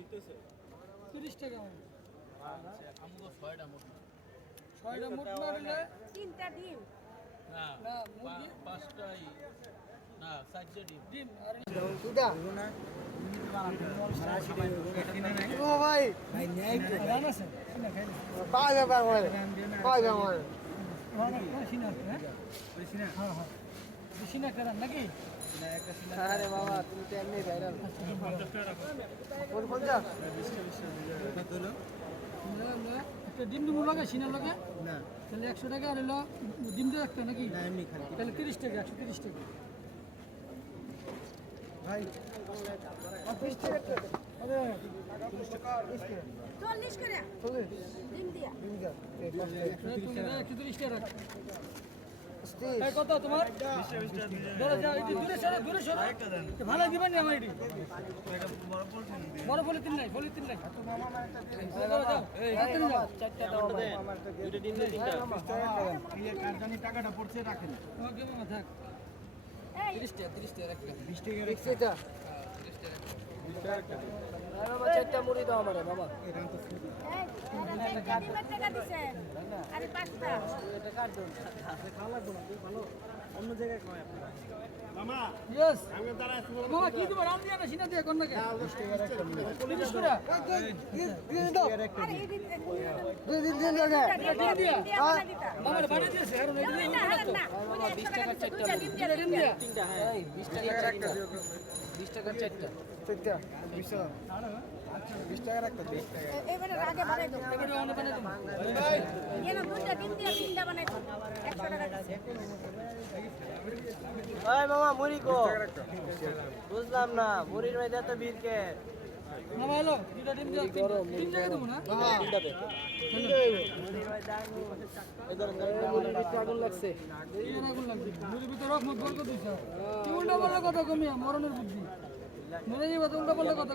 30 টাকা আচ্ছা আমগো 6টা মোট 6টা মোট মারলে 3টা ডিম না না মুরগি 5টাই না 4টা ডিম ডিম আর সুদা ও ভাই রান আছে না খাই পাঁচ ব্যাপার বলে পাঁচ ব্যাপার সিনা হ্যাঁ হ্যাঁ হ্যাঁ সিনা করেন নাকি আরে বাবা তুমি তো এমনি ভাইরাল কোন কোন যা একটা ডিম ডিম লাগে সিনা লাগে না তাহলে 100 টাকা আর হলো ডিমটা একটা নাকি না এমনি খালি তাহলে 30 টাকা 130 টাকা ভাই 20 টাকা আরে 30 টাকা 40 করে ডিম দিয়া তুমি 130 টাকা রাখ এই কত তোমার দূরে যাও এটি দূরে সরো ভালো দিবেন না আমার এটি বড় বলে তিন নাই তো মামা যাও যাও চারটা দাও দুটো ডিম দিয়ে তিনটা এই কারজানি টাকাটা পড়ছে রাখেন ওকে মামা থাক এই 30 টাকা রাখ 20 টাকা রেখছে এটা 20 টাকা বাবা চারটা মুড়ি দাও আমারে বাবা এটা তো এই ডিমের টাকা দিছে আরে 5টা এটা কাট দাও খাওয়া লাগবে না ভালো অন্য জায়গায় খাওয়াই আপনারা মামা ইয়েস আমি দাঁড়া আছি মামা কি দিব রাম দিয়া না সিনা দিয়া কোন নাকি 20 টাকা রাখতে 30 করে দিয়ে দাও আরে এই দিন ডিম দিয়া বানাই দিতা মামা বানিয়ে দিয়েছে আর ওই ডিম না না 20 টাকা চারটা ডিম দিয়া ডিম দিয়া তিনটা হ্যাঁ 20 টাকা রাখতে 20 টাকা চারটা চারটা 20 টাকা 20 টাকা রাখতে 20 টাকা এবারে আগে বানাই দাও এবারে অনেক বানিয়ে দেবো কেন দুইটা ডিম দিয়া তিনটা বানাই দাও 100 টাকা দিছে ওই মামা মুড়ি কো বুঝলাম না মুড়ির মধ্যে এত ভিড় কে মামা এলো দুটা ডিম দিয়া তিন টাকা দেবো না তিনটা দে আগুন লাগছে ইয়ে আগুন লাগবে মুড়ির ভিতরে রহমত বরকত দিছে কি উল্টা বললে কথা কমিয়া মরণের বুদ্ধি মরে যাবে তো উল্টা বললে কথা